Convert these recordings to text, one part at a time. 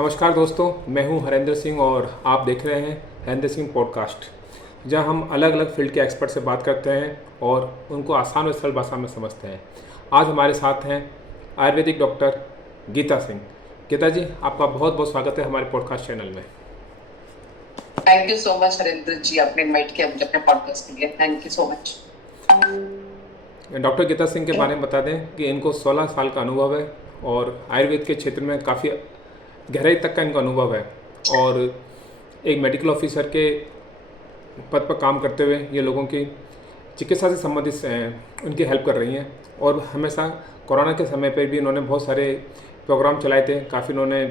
नमस्कार दोस्तों, मैं हूं हरेंद्र सिंह और आप देख रहे हैं हरेंद्र सिंह पॉडकास्ट, जहां हम अलग अलग फील्ड के एक्सपर्ट से बात करते हैं और उनको आसान और सरल भाषा में समझते हैं। आज हमारे साथ हैं आयुर्वेदिक डॉक्टर गीता सिंह। गीता जी, आपका बहुत बहुत स्वागत है हमारे पॉडकास्ट चैनल में। Thank you so much Harendra ji, आपने इनवाइट किया मुझे अपने पॉडकास्ट के लिए। Thank you so much. Doctor Geeta Singh के बारे में बता दें कि इनको 16 साल का अनुभव है और आयुर्वेद के क्षेत्र में काफ़ी गहराई तक का इनका अनुभव है और एक मेडिकल ऑफिसर के पद पर काम करते हुए ये लोगों की चिकित्सा से संबंधित उनकी हेल्प कर रही हैं। और हमेशा कोरोना के समय पर भी इन्होंने बहुत सारे प्रोग्राम चलाए थे, काफ़ी इन्होंने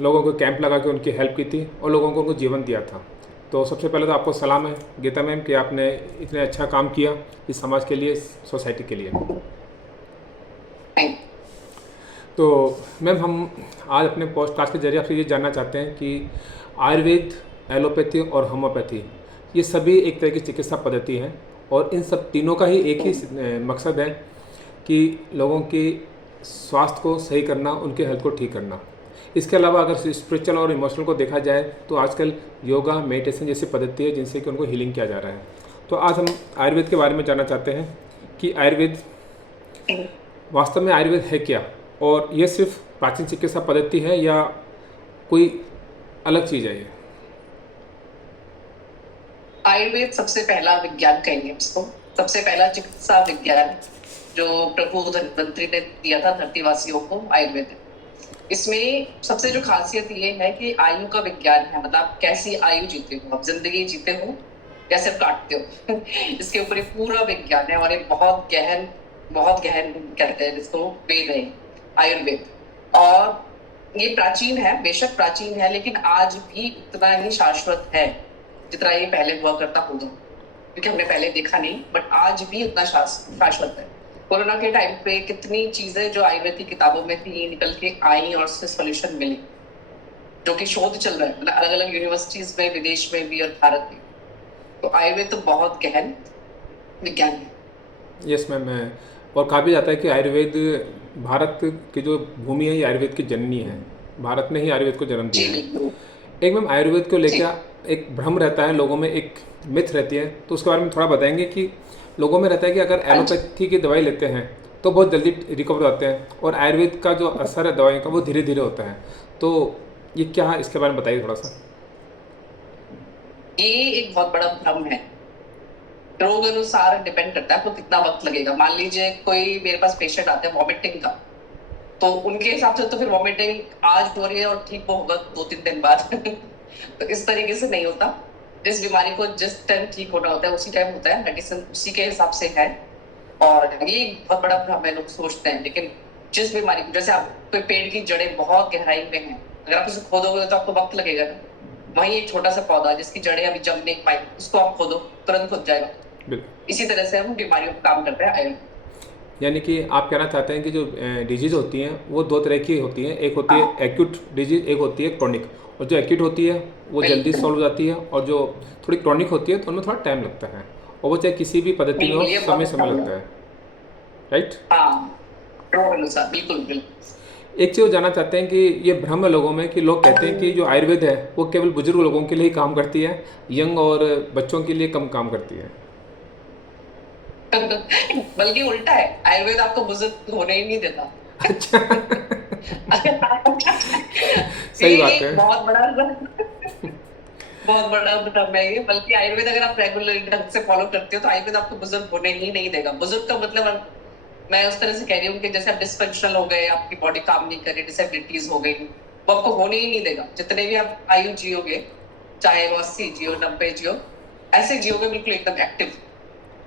लोगों को कैंप लगा के उनकी हेल्प की थी और लोगों को उनको जीवन दिया था। तो सबसे पहले तो आपको सलाम है गीता मैम कि आपने इतने अच्छा काम किया इस समाज के लिए, सोसाइटी के लिए। तो मैम, हम आज अपने पॉडकास्ट के जरिए आपसे ये जानना चाहते हैं कि आयुर्वेद, एलोपैथी और होम्योपैथी ये सभी एक तरह की चिकित्सा पद्धति हैं और इन सब तीनों का ही एक ही मकसद है कि लोगों की स्वास्थ्य को सही करना, उनके हेल्थ को ठीक करना। इसके अलावा अगर स्पिरिचुअल और इमोशनल को देखा जाए तो आजकल योगा, मेडिटेशन जैसी पद्धति है जिनसे कि उनको हीलिंग किया जा रहा है। तो आज हम आयुर्वेद के बारे में जानना चाहते हैं कि आयुर्वेद वास्तव में आयुर्वेद है क्या, और ये सिर्फ प्राचीन चिकित्सा पद्धति है या कोई अलग चीज़ है ये? आयुर्वेद सबसे पहला विज्ञान कहेंगे इसको, सबसे पहला चिकित्सा विज्ञान जो प्रभु धन्वंतरी ने दिया था धरतीवासियों को, आयुर्वेद। इसमें सबसे जो खासियत ये है कि आयु का विज्ञान है, मतलब आप कैसी आयु जीते हो, आप जिंदगी जीते हो या सिर्फ काटते हो इसके ऊपर पूरा विज्ञान है और ये बहुत गहन कहते हैं इसको, वेद है आयुर्वेद। और ये प्राचीन है, बेशक प्राचीन है, लेकिन आज भी उतना ही शाश्वत है जितना ये पहले हुआ करता होगा, क्योंकि हमने पहले देखा नहीं, बट आज भी उतना शाश्वत है। कोरोना के टाइम पे कितनी चीजें जो आयुर्वेद की किताबों में थी निकल के आई और उससे सॉल्यूशन मिली, जो कि शोध चल रहा है, मतलब अलग अलग यूनिवर्सिटीज में, विदेश में भी और भारत में। तो आयुर्वेद तो बहुत गहन विज्ञान है। यस मैम, और कहा भी जाता है कि आयुर्वेद भारत की जो भूमि है ये आयुर्वेद की जननी है। भारत ने ही आयुर्वेद को जन्म दिया है। एक मैम, आयुर्वेद को लेकर एक भ्रम रहता है लोगों में, एक मिथ रहती है, तो उसके बारे में थोड़ा बताएंगे कि लोगों में रहता है कि अगर एलोपैथी की दवाई लेते हैं तो बहुत जल्दी रिकवर होते हैं और आयुर्वेद का जो असर है दवाई का वो धीरे धीरे होता है। तो ये क्या है, इसके बारे में बताइए थोड़ा सा। ये एक बहुत बड़ा भ्रम है, रोग अनुसार डिपेंड करता है आपको कितना वक्त लगेगा। मान लीजिए कोई मेरे पास पेशेंट आते हैं वॉमिटिंग का, तो उनके हिसाब से तो फिर वॉमिटिंग आज हो रही है और ठीक वो होगा 2-3 दिन बाद तो इस तरीके से नहीं होता। जिस बीमारी को जिस टाइम ठीक होना होता है उसी टाइम होता है, मेडिसिन उसी के हिसाब से है। और ये बहुत बड़ा भ्रम है, लोग सोचते हैं। लेकिन जिस बीमारी को, जैसे आप कोई पेड़ की जड़ें बहुत गहराई में है, अगर आप उसे खोदोगे तो आपको वक्त लगेगा ना। वहीं एक छोटा सा पौधा जिसकी जड़ें अभी जम नहीं पाई, उसको आप खोदो तुरंत खुद जाएगा। इसी तरह से हम बीमारियों पर काम करते हैं आयुर्वेद। यानी कि आप कहना चाहते हैं कि जो डिजीज़ होती हैं वो दो तरह की होती हैं, एक होती है एक्यूट डिजीज, एक होती है क्रोनिक। और जो एक्यूट होती है वो जल्दी सॉल्व हो जाती है और जो थोड़ी क्रोनिक होती है तो उनमें थोड़ा टाइम लगता है, और वो चाहे किसी भी पद्धति में हो समय लगता है, राइट? बिल्कुल। एक चीज़ जानना चाहते हैं कि ये भ्रम है लोगों में कि लोग कहते हैं कि जो आयुर्वेद है वो केवल बुजुर्ग लोगों के लिए ही काम करती है, यंग और बच्चों के लिए कम काम करती है। बल्कि उल्टा है, आयुर्वेद आपको बुजुर्ग होने ही नहीं देता। अच्छा सही बात है। बहुत बड़ा भ्रम है ये। बल्कि आयुर्वेद अगर आप रेगुलर ढंग से फॉलो करते हो तो आयुर्वेद आपको बुजुर्ग होने ही नहीं देगा। बुजुर्ग का मतलब मैं उस तरह से कह रही हूँ कि जैसे आप डिस्फंक्शनल हो गए, आपकी बॉडी काम नहीं कर रही, डिसेबिलिटीज हो गई, वो आपको होने ही नहीं देगा। जितने भी आप आयु जियोगे, चाहे वो 80 जियो, 90 जियो, ऐसे जियोगे बिल्कुल एकदम एक्टिव।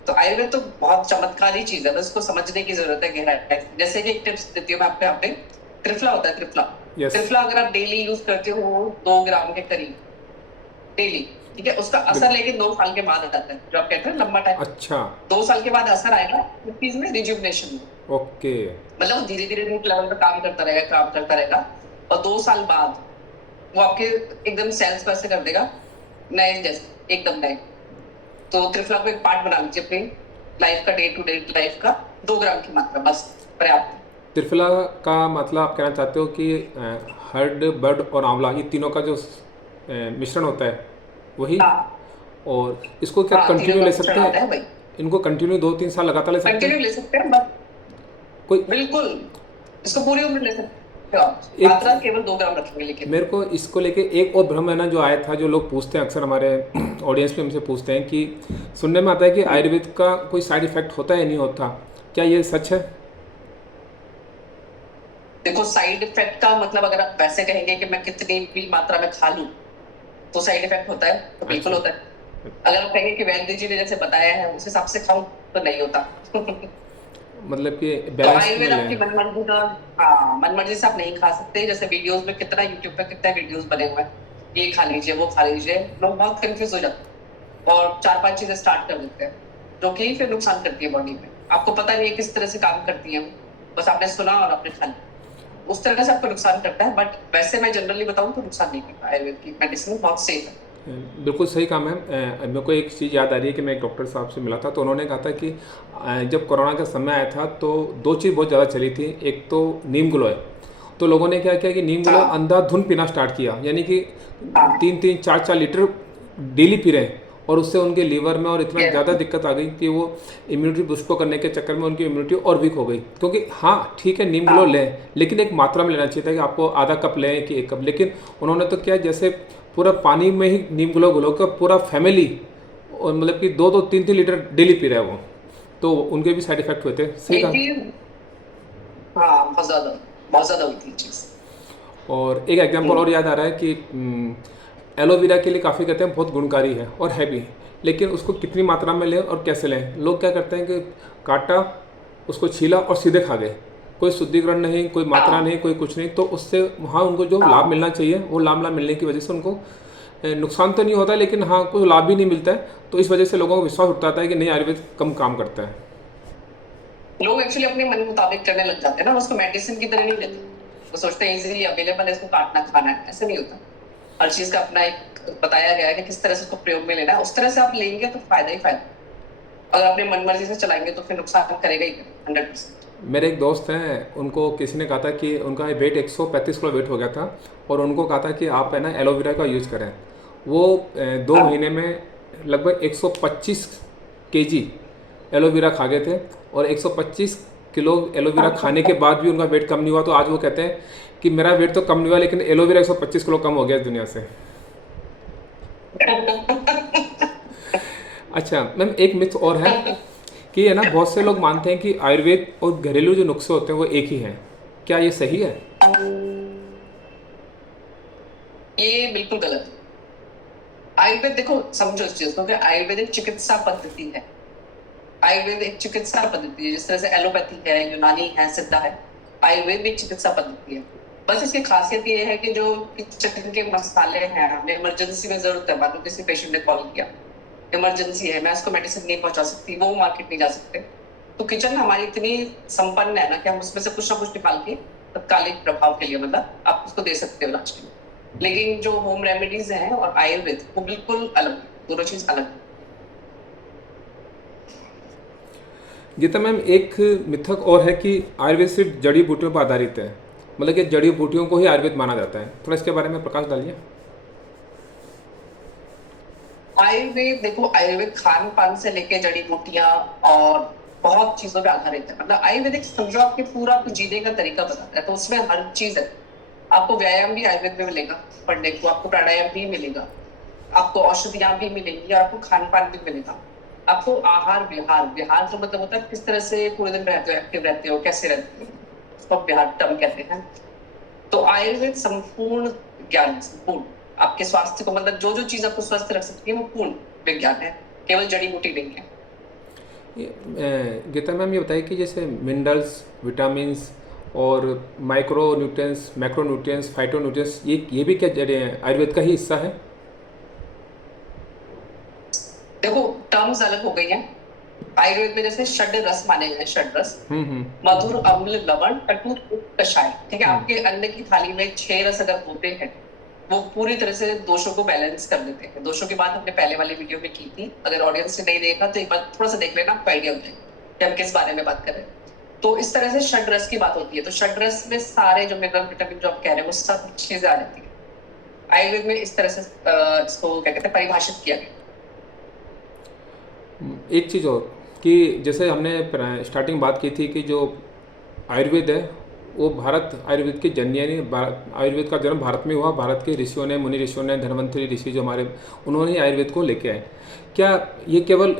तो आयुर्वेद तो बहुत चमत्कारी चीज है, बस उसको समझने की जरूरत है गहराई। जैसे कि एक टिप्स देती हूँ मैं आपको यहाँ पे, त्रिफला होता है, त्रिफला। त्रिफला अगर आप डेली यूज करते हो 2 ग्राम के करीब डेली, ठीक है, उसका असर लेकिन 2 साल के बाद आता है, जो आप कहते हैं लंबा टाइम। अच्छा, 2 साल के बाद असर आएगा इस चीज में, रिजुविनेशन में। ओके। मतलब धीरे धीरे रूट लेवल पर काम करता रहेगा और 2 साल बाद वो आपके एकदम सेल्स को ऐसे कर देगा नए जैसे, एकदम नए। तो त्रिफला को एक पार्ट बना लीजिए अपनी लाइफ का, डे टू डे लाइफ का। 2 ग्राम की मात्रा बस पर्याप्त। त्रिफला का मतलब आप कहना चाहते हो कि हर्ड, बर्ड और आंवला, ये तीनों का जो मिश्रण होता है वही। हाँ और इसको क्या हाँ, तीनों कंटिन्यू का ले मिश्रण सकते हैं? आता है भाई। इनको कंटिन्यू 2-3 साल लगातार ले सकते कंटिन्यू हैं? ले सकते हैं बस। कोई बिल्कुल, इसको पूरी उम्र ले सकते हो आप। एक, मात्रा केवल 2 ग्राम रखेंगे लेकिन। मेरे को इसको लेके एक और भ्रम है ना जो आया था, जो लोग पूछते हैं अक्सर, हमारे ऑडियंस में हमसे पूछते हैं कि सुनने में आता है कि आयुर्वेद का कोई साइड इफेक्ट होता है, नहीं होता, क्या ये सच है? देखो, साइड इफेक्ट का मतलब अगर आप वैसे कहेंगे कि मैं कितनी भी मात्रा में खा लूं तो साइड इफेक्ट होता है, तो बिल्कुल अच्छा। होता है। अगर आप कहेंगे कि वैद्य जी ने जैसे बताया है उस हिसाब से खाऊं, तो नहीं होता। मतलब कि तो बैलेंस में आयुर्वेद आपकी लें। मनमर्जी का, हाँ, मनमर्जी से आप नहीं खा सकते। जैसे वीडियोस में कितना, यूट्यूब पे कितने वीडियोस बने हुए हैं, ये खा लीजिए वो खा लीजिए, लोग बहुत कंफ्यूज हो जाते हैं और 4-5 चीजें स्टार्ट कर देते हैं जो कि फिर नुकसान करती है बॉडी में। आपको पता नहीं है किस तरह से काम करती है वो, बस आपने सुना और आपने खा लिया, उस तरह से आपको नुकसान करता है। बट वैसे मैं जनरली बताऊं तो नुकसान नहीं करता, आयुर्वेद की मेडिसिन बहुत सेफ है। बिल्कुल सही काम है। मेरे को एक चीज़ याद आ रही है कि मैं एक डॉक्टर साहब से मिला था, तो उन्होंने कहा था कि जब कोरोना का समय आया था तो दो चीज़ बहुत ज़्यादा चली थी। एक तो नीम गिलोय, तो लोगों ने क्या किया कि नीम गिलोय हाँ अंधाधुंध पीना स्टार्ट किया, यानी कि हाँ, 3-3, 4-4 लीटर डेली पी रहे हैं। और उससे उनके लीवर में और इतना ये ज़्यादा दिक्कत आ गई कि वो इम्यूनिटी बूस्ट को करने के चक्कर में उनकी इम्यूनिटी और वीक हो गई। क्योंकि हाँ ठीक है, नीम ग्लो हाँ लें, लेकिन एक मात्रा में लेना चाहिए था कि आपको आधा कप लें कि 1 कप। लेकिन उन्होंने तो क्या, जैसे पूरा पानी में ही नीम ग्लो घुलो कर पूरा फैमिली, और मतलब कि 2-2, 3-3 लीटर डेली पी रहा है वो, तो उनके भी साइड इफेक्ट हुए थे। सही ये कहा। चीज, हाँ, बहुत ज्यादा होती है चीज। और एक एग्जांपल और याद आ रहा है कि एलोवेरा के लिए काफ़ी कहते हैं बहुत गुणकारी है और है भी, लेकिन उसको कितनी मात्रा में लें और कैसे लें। लोग क्या करते हैं कि काटा, उसको छीला और सीधे खा गए, कोई शुद्धिकरण नहीं, कोई मात्रा हाँ नहीं, कोई कुछ नहीं। तो उससे वहाँ उनको जो लाभ हाँ, मिलना चाहिए वो लाभ ना मिलने की वजह से उनको नुकसान तो नहीं होता, लेकिन हाँ कोई लाभ भी नहीं मिलता है। तो इस वजह से लोगों को विश्वास उठता है कि नहीं, आयुर्वेद कम काम करता है। लोग एक्चुअली अपने मन मुताबिक करने लग जाते हैं ना, उसको मेडिसिन की तरह नहीं लेते। वो सोचते हैं इजीली अवेलेबल है, इसको काटना खाना है, ऐसे नहीं होता। हर चीज का अपना एक बताया गया है कि किस तरह से उसको प्रयोग में लेना है, उस तरह से आप लेंगे तो फायदा ही फायदा। अगर अपने मन मर्जी से चलाएंगे तो फिर नुकसान करेगा ही, 100%। मेरे एक दोस्त हैं, उनको किसी ने कहा था कि उनका वेट 135 किलो वेट हो गया था, और उनको कहा था कि आप है ना एलोवेरा का यूज़ करें। वो 2 महीने हाँ में लगभग 125 केजी एलोवेरा खा गए थे। और 125 किलो एलोवेरा खाने के बाद भी उनका वेट कम नहीं हुआ। तो आज वो कहते हैं कि मेरा वेट तो कम नहीं हुआ, लेकिन एलोवेरा 125 किलो कम हो गया इस दुनिया से। अच्छा मैम, एक मिथ और है कि है ना, बहुत से लोग मानते हैं कि आयुर्वेद और घरेलू जो नुस्खे होते हैं वो एक ही हैं। क्या ये सही है? ये बिल्कुल गलत है। आयुर्वेद, देखो समझो इस चीज को कि आयुर्वेद एक चिकित्सा पद्धति है। आयुर्वेद एक चिकित्सा पद्धति है, जिस तरह से एलोपैथी है, यूनानी है, सिद्धा है। आयुर्वेद भी एक चिकित्सा पद्धति है। बस इसकी खासियत ये है कि जो किचन के मसाले हैं, हमें इमरजेंसी में जरूरत है, मान लो किसी पेशेंट ने कॉल किया, इमरजेंसी है, मैं उसको मेडिसिन नहीं पहुंचा सकती, वो मार्केट नहीं जा सकते, तो किचन हमारी इतनी संपन्न है ना कि हम उसमें से कुछ ना कुछ निकाल के तत्कालिक प्रभाव के लिए, मतलब आप उसको दे सकते हो इलाज के लिए। लेकिन जो होम रेमेडीज हैं और आयुर्वेद, वो बिल्कुल अलग है, दोनों चीज अलग है। गीता मैम, एक मिथक और है कि आयुर्वेद सिर्फ जड़ी बूटियों पर आधारित है, मतलब कि जड़ी बूटियों को ही आयुर्वेद माना जाता है। थोड़ा इसके बारे में प्रकाश डालिए। आयुर्वेद, देखो आयुर्वेद खान पान से लेके जड़ी बूटियां और बहुत चीजों पे आधारित है। मतलब आयुर्वेदिक समझो आपके पूरा आपको जीने का तरीका बताता है, तो उसमें हर चीज है। आपको व्यायाम भी आयुर्वेद में मिलेगा पढ़ने को, आपको प्राणायाम भी मिलेगा, आपको औषधियां भी मिलेंगी, और आपको खान पान भी मिलेगा। आपको आहार विहार, विहार तो मतलब होता है किस तरह से पूरे दिन रहते हो, एक्टिव रहते हो, कैसे रहते हो, उसको विहार टर्म कहते हैं। तो आयुर्वेद संपूर्ण ज्ञान, संपूर्ण आपके स्वास्थ्य को, मतलब जो जो चीज आपको स्वस्थ रख सकती है वो पूर्ण विज्ञान है, केवल जड़ी बूटी नहीं है। गीता मैम, ये बताइए कि जैसे मिनरल्स, विटामिन्स और micro nutrients, macro nutrients, phyto nutrients, ये भी क्या जड़े हैं, आयुर्वेद का ही हिस्सा है? देखो, टर्म्स अलग हो गई हैं। आयुर्वेद में जैसे षड रस माने गए, षड रस, हम्म। मधुर, अम्ल, लवण, कटु, कषाय। ठीक है, आपके अन्न की थाली में 6 रस अगर होते हैं, वो पूरी तरह से दोषों को बैलेंस कर देते हैं। दोषों की बात हमने पहले वाली वीडियो में की थी, अगर ऑडियंस ने नहीं देखा तो एक बार थोड़ा सा देख लेना, आपको आइडिया हो जाएगा कि हम किस बारे में बात कर रहे हैं। तो इस तरह से षड्रस की बात होती है। तो षड्रस में सारे जो मिनरल विटामिन जो आप कह रहे हैं वो सब चीजें आ जाती है। आयुर्वेद में इस तरह से इसको क्या कहते हैं परिभाषित किया गया। एक चीज़ और कि जैसे हमने स्टार्टिंग बात की थी कि जो आयुर्वेद है वो भारत आयुर्वेद की जननी, यानी आयुर्वेद का जन्म भारत में हुआ। भारत के ऋषियों ने, मुनि ऋषियों ने, धन्वंतरी ऋषि जो हमारे, उन्होंने ही आयुर्वेद को लेके आए। क्या ये केवल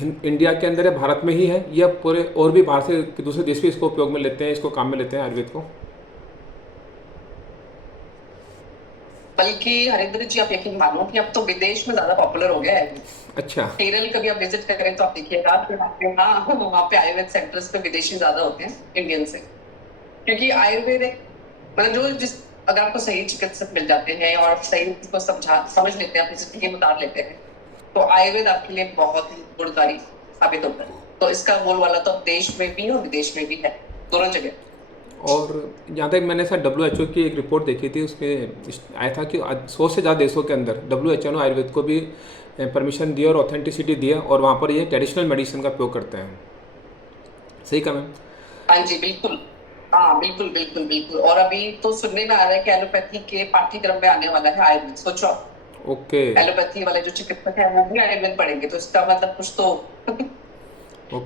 इंडिया के अंदर है, भारत में ही है, या पूरे और भी बाहर से दूसरे देश भी इसको उपयोग में लेते हैं, इसको काम में लेते हैं आयुर्वेद को? बल्कि हरिंद्र जी आप यकीन मानो कि अब तो विदेश में ज्यादा पॉपुलर हो गया है। अच्छा। केरल कभी आप विजिट करें तो आप देखिएगा कि वहाँ पे आयुर्वेद सेंटर्स पे विदेशी ज्यादा होते हैं इंडियन से। क्योंकि आयुर्वेद एक मतलब जो जिस अगर आपको सही चिकित्सक मिल जाते हैं और सही उसको समझ लेते हैं, अपनी जिंदगी में उतार लेते हैं, तो आयुर्वेद आपके लिए बहुत ही गुणकारी साबित होता है। तो इसका बोलबाला तो देश में भी और विदेश में भी है, दोनों जगह। और जहाँ तक मैंने सर WHO की एक रिपोर्ट देखी थी, उसमें आया था कि 100 से ज़्यादा देशों के अंदर WHO ने आयुर्वेद को भी परमिशन दी और ऑथेंटिसिटी दी है, और वहाँ पर ये ट्रेडिशनल मेडिसिन का उपयोग करते हैं। सही कहा मैम? हाँ जी बिल्कुल। हाँ बिल्कुल बिल्कुल बिल्कुल। और अभी तो सुनने में आ रहा है कि एलोपैथी के पाठ्यक्रम में आने वाला है आयुर्वेद, सोचो। ओके। एलोपैथी वाले जो चिकित्सक है वो भी आयुर्वेद पढ़ेंगे, तो इसका मतलब कुछ तो ओके।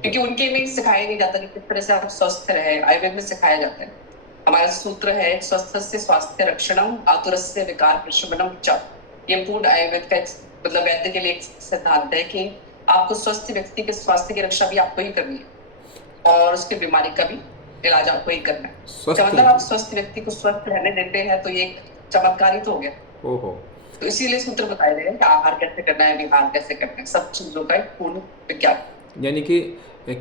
क्योंकि उनके में सिखाया नहीं जाता कि किस तरह से आप स्वस्थ रहे, आयुर्वेद में सिखाया जाता है। हमारा सूत्र है स्वस्थ से स्वास्थ्य रक्षणम आतुरस्य विकार प्रशमनम च। ये पूर्ण आयुर्वेद का मतलब वैद्य के लिए एक सिद्धांत है कि आपको स्वस्थ व्यक्ति के स्वास्थ्य की रक्षा भी आपको ही करनी है और उसकी बीमारी का भी इलाज आपको ही करना है। तो मतलब आप स्वस्थ व्यक्ति को स्वस्थ रहने देते हैं तो ये एक चमत्कार ही तो हो गया। ओहो। तो इसीलिए सूत्र बताए गए हैं कि आहार कैसे करना है, विहार कैसे करना है, सब चीजों का एक पूर्ण विज्ञान। यानी कि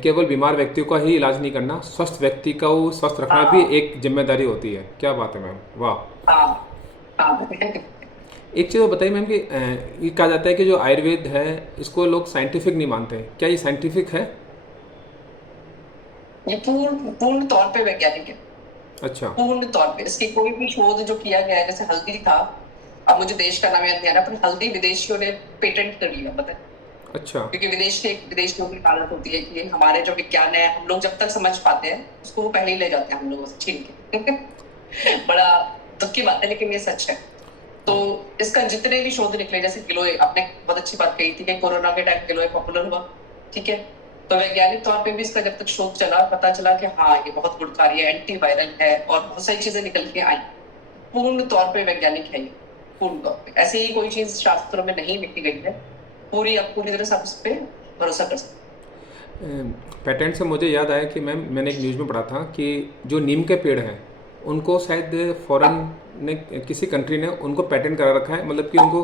केवल बीमार व्यक्ति का ही इलाज नहीं करना, स्वस्थ व्यक्ति का वो स्वस्थ रखना भी एक जिम्मेदारी होती है। क्या बात है मैम, वाह। हाँ। एक चीज़ और बताइए मैम कि ये कहा जाता है कि जो आयुर्वेद है इसको लोग साइंटिफिक नहीं मानते, क्या ये साइंटिफिक है? ये पूर्ण पूर्ण तौर पे वैज्ञानिक है। अच्छा। पूर्ण तौर पे इसकी कोई भी शोध जो किया गया है, जैसे हल्दी था, अब मुझे देश का नाम याद नहीं आ रहा, पर हल्दी विदेशियों ने पेटेंट कर लिया, पता है? अच्छा। क्योंकि विदेश में भी आदत होती है कि हमारे जो विज्ञान है हम लोग जब तक समझ पाते हैं उसको वो पहले ही ले जाते हैं हम लोगों से छीन के बड़ा दुख की बात है लेकिन ये सच है। तो इसका जितने भी शोध निकले, जैसे गिलोय, आपने बहुत अच्छी बात कही थी कि कोरोना के टाइम गिलोय पॉपुलर हुआ, ठीक है? तो वैज्ञानिक तौर पे भी इसका जब तक शोध चला, पता चला कि हाँ ये बहुत गुणकारी है, एंटीवायरल है और बहुत सारी चीजें निकल के आई। पूर्ण तौर पे वैज्ञानिक है ये, पूर्ण तौर पे। ऐसे ही कोई चीज शास्त्रों में नहीं लिखी गई है, पूरी तरह से आप उस पर भरोसा कर सकते। पेटेंट से मुझे याद आया कि मैम मैंने एक न्यूज़ में पढ़ा था कि जो नीम के पेड़ हैं उनको शायद फॉरेन ने, किसी कंट्री ने उनको पेटेंट करा रखा है, मतलब कि उनको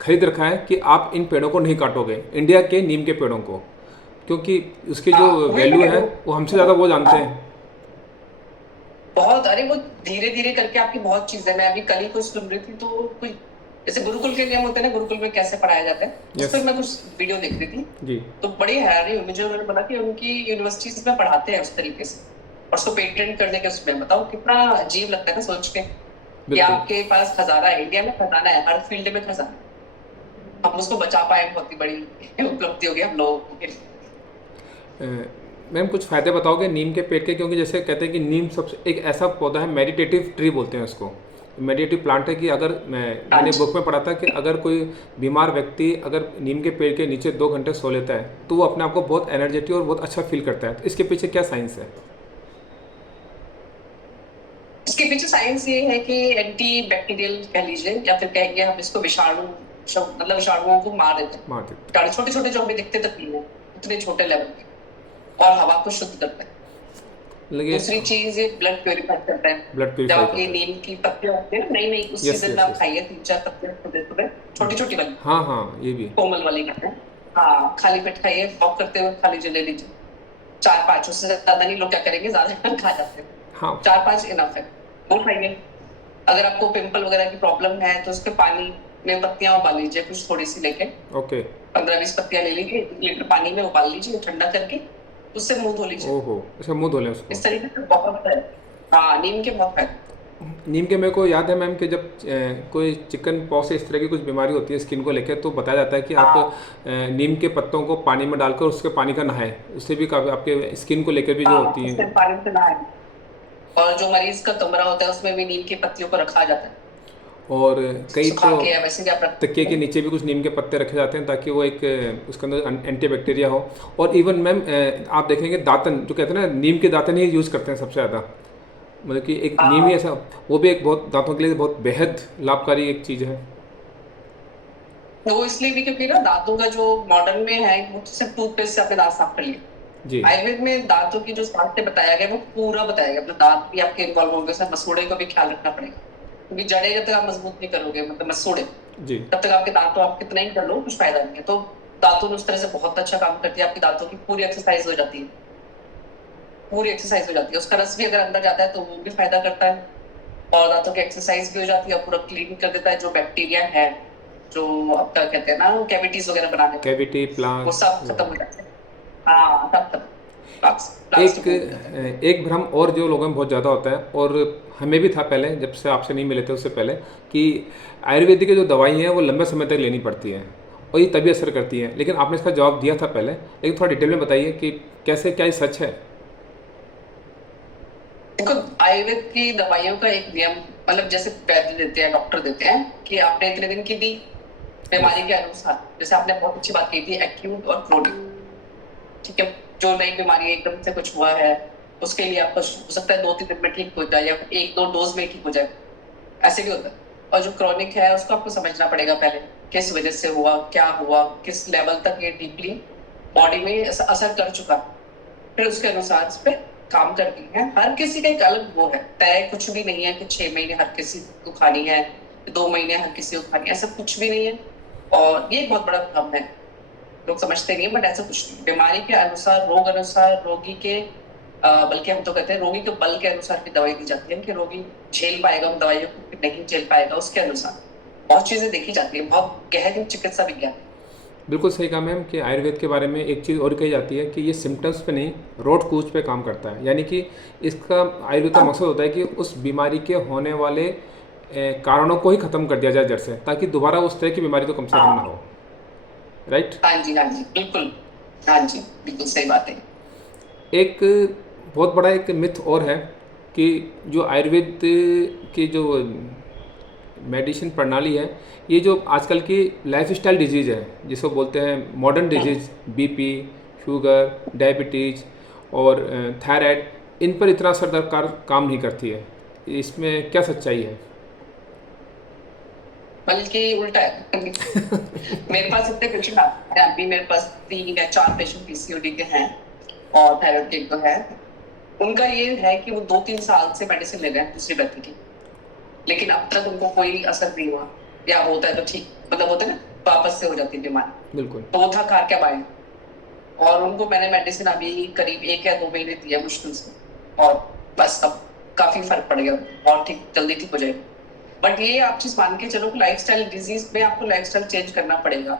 खरीद रखा है कि आप इन पेड़ों को नहीं काटोगे, इंडिया के नीम के पेड़ों को, क्योंकि उसकी जो वैल्यू है वो हमसे ज़्यादा वो जानते हैं। बहुत, अरे वो धीरे धीरे करके आपकी बहुत चीजें, मैं अभी कल ही कुछ सुन रही थी, तो कुछ जैसे गुरुकुल के नियम होते हैं ना, गुरुकुल में कैसे पढ़ाया जाता है, उस पर मैं कुछ वीडियो देख रही थी जी। तो बड़ी हैरानी हुई मुझे। उन्होंने बोला कि उनकी यूनिवर्सिटीज में पढ़ाते हैं उस तरीके से और उसको पेटेंट करने के उसमें, बताओ कितना अजीब लगता है ना सोच के कि आपके पास खजाना है, इंडिया में खजाना है, हर फील्ड में खजाना, हम उसको बचा पाए, बहुत ही बड़ी उपलब्धि होगी हम लोगों के लिए। मैम कुछ फ़ायदे बताओगे नीम के पेड़ के? क्योंकि जैसे कहते हैं कि नीम सबसे एक ऐसा पौधा है, मेडिटेटिव ट्री बोलते हैं उसको, मेडिटेटिव प्लांट है, कि अगर मैंने बुक में पढ़ा था कि अगर कोई बीमार व्यक्ति अगर नीम के पेड़ के नीचे 2 घंटे सो लेता है तो वो अपने आप को बहुत एनर्जेटिक और बहुत अच्छा फील करता है। तो इसके पीछे क्या साइंस है? इसके पीछे साइंस ये है कि एंटी बैक्टीरियल कह लीजिए या फिर कहेंगे हम इसको विषाणु, मतलब विषाणुओं को मार देते हैं, छोटे छोटे जो हमें दिखते तक नहीं है उतने छोटे लेवल के, और हवा को शुद्ध करता है। दूसरी चीज ये ब्लड प्योरीफाई करता है। जब आप ये नीम की पत्तियां होती है ना, नई नई, उस सीजन में आप खाइए 3-4 पत्तियां छोटी छोटी वाली, हाँ ये भी कोमल वाली कहते हैं, हाँ खाली पेट खाइए, वॉक करते हुए खा लीजिए, ले लीजिए 4-5, उससे ज्यादा नहीं। लोग क्या करेंगे, ज्यादा खा जाते हैं, हाँ 4-5 इनफ है, वो खाइए। अगर आपको पिंपल वगैरह की प्रॉब्लम है तो उसके पानी में पत्तियां उबाल लीजिए, कुछ थोड़ी सी लेके, ओके 15-20 पत्तियां ले लीजिए, 1 लीटर पानी में उबाल लीजिए, ठंडा करके उससे मुंह धो लीजिए। ओहो, अच्छा मुंह धो लें उसको, इस तरीके से बहुत है। हाँ नीम के बहुत फायदे। नीम के मेरे को याद है मैम कि जब कोई चिकन पॉक्स इस तरह की कुछ बीमारी होती है स्किन को लेकर, तो बताया जाता है कि आप हाँ नीम के पत्तों को पानी में डालकर उसके पानी का नहाएं। उससे भी काफ़ी आपके स्किन को लेकर भी जो हाँ, होती उससे है। पानी से नहाए। और जो मरीज का कमरा होता है उसमें भी नीम की पत्तियों को रखा जाता है, और कई सुखा तो के या वैसे भी आप रख तकिए सकते के हैं। नीचे भी कुछ नीम के पत्ते रखे जाते हैं ताकि वो एक उसके अंदर एंटी बैक्टीरिया हो। और इवन मैम आप देखेंगे दातन जो कहते हैं ना, नीम के दातन ही यूज़ करते हैं सबसे ज़्यादा। मतलब कि एक नीम ही हाँ, ऐसा, वो भी एक बहुत दांतों के लिए बहुत बेहद लाभकारी एक चीज़ है। तो वो इसलिए भी क्योंकि ना दांतों का जो मॉडर्न में है वो तो सिर्फ टूथपेस्ट से अपने दांत साफ कर लिए। जी आयुर्वेद में दांतों की जो स्वास्थ्य बताया गया है, वो पूरा बताया गया, मतलब दांत भी आपके इन्वॉल्व होंगे, सर मसूड़े को भी ख्याल रखना पड़ेगा, क्योंकि जड़ें जब तक आप मजबूत नहीं करोगे, मतलब मसूड़े, जी। तब तक आपके दांतों आप कितना ही कर लो कुछ फायदा नहीं है। तो दांतों ने उस तरह से बहुत अच्छा काम करती है, आपकी दांतों की पूरी एक्सरसाइज हो जाती है, पूरी एक्सरसाइज हो जाती है। उसका रस भी अगर अंदर जाता है तो वो भी फायदा करता है, और दांतों की एक्सरसाइज भी हो जाती है, और पूरा क्लीन कर देता है जो बैक्टीरिया है, जो आपका कहते हैं ना कैविटीज वगैरह बनाने वाले, कैविटी वो प्लाक सब खत्म हो जाते हैं। हाँ, सब खत्म, प्लाक्स एक रिमूव हो जाते हैं। एक भ्रम और जो लोगों में बहुत ज़्यादा होता है, और हमें भी था पहले जब से आपसे नहीं मिले थे उससे पहले, कि आयुर्वेदिक की जो दवाई हैं वो लंबे समय तक लेनी पड़ती हैं और ये तभी असर करती हैं। लेकिन आपने इसका जवाब दिया था पहले, लेकिन थोड़ा डिटेल में बताइए कि कैसे, क्या ये सच है? देखो, आयुर्वेद की दवाइयों का एक नियम, मतलब जैसे वैद्य देते हैं, डॉक्टर देते हैं कि आपने इतने दिन की दी यस। बीमारी के अनुसार। जैसे आपने बहुत अच्छी बात कही थी, एक्यूट और क्रोनिक, ठीक है, जो नई बीमारी एकदम से कुछ हुआ है उसके लिए आपको हो सकता है 2-3 दिन में ठीक हो जाए, या 1-2 डोज में ठीक हो जाए, ऐसे भी होता है। और जो क्रॉनिक है उसको आपको समझना पड़ेगा पहले, किस वजह से हुआ, क्या हुआ, किस लेवल तक ये डीपली बॉडी में असर कर चुका, फिर उसके अनुसार इस पे काम करती है। हर किसी का एक अलग वो है, तय कुछ भी नहीं है कि 6 महीने हर किसी को खानी है, 2 महीने हर किसी को खानी है, ऐसा कुछ भी नहीं है। और ये एक बहुत बड़ा भ्रम है, लोग समझते नहीं, बट ऐसा कुछ नहीं। बीमारी के अनुसार, रोग अनुसार, रोगी के बल्कि हम तो कहते हैं रोगी के बल के अनुसार भी दवाई दी जाती है, कि रोगी झेल पाएगा उन दवाइयों को कि नहीं झेल पाएगा, उसके अनुसार बहुत चीजें देखी जाती है, बहुत गहन चिकित्सा विज्ञान। बिल्कुल सही कहा मैम कि आयुर्वेद के बारे में एक चीज़ और कही जाती है कि ये सिम्टम्स पे नहीं, रोट कूच पे काम करता है। यानी कि इसका आयुर्वेद का हाँ मकसद होता है कि उस बीमारी के होने वाले कारणों को ही ख़त्म कर दिया जाए जड़ से, ताकि दोबारा उस तरह की बीमारी तो कम से कम ना हाँ हो। राइट। हाँ जी, हाँ जी, बिल्कुल, हाँ जी, बिल्कुल सही बात है। एक बहुत बड़ा एक मिथ और है कि जो आयुर्वेद की जो मेडिसिन प्रणाली है, ये जो आजकल की लाइफस्टाइल डिजीज़ है जिसको बोलते हैं modern disease, BP, sugar, diabetes और थायराइड, इन पर इतना असरदार काम नहीं करती है। इसमें क्या सच्चाई है? बल्कि उल्टा है। मेरे पास इतने पेशेंट आते हैं, अभी मेरे पास 3 या 4 पेशेंट पीसीओडी के हैं, और थायराइड के एक तो है। उनका ये है कि वो 2-3 साल से मेडिसिन ले रहे हैं दूसरी व्यक्ति की, लेकिन अब तक उनको कोई असर नहीं हुआ, या होता है तो ठीक, मतलब होता है ना, वापस से हो जाती है बीमारी। बिल्कुल। तो वो था खा क्या पाए, और उनको मैंने मेडिसिन अभी करीब 1 या 2 महीने दी है मुश्किल से, और बस अब काफी फर्क पड़ गया, और ठीक, जल्दी ठीक हो जाएगा। बट ये आप चीज मान के चलो कि लाइफस्टाइल डिजीज में आपको लाइफस्टाइल चेंज करना पड़ेगा।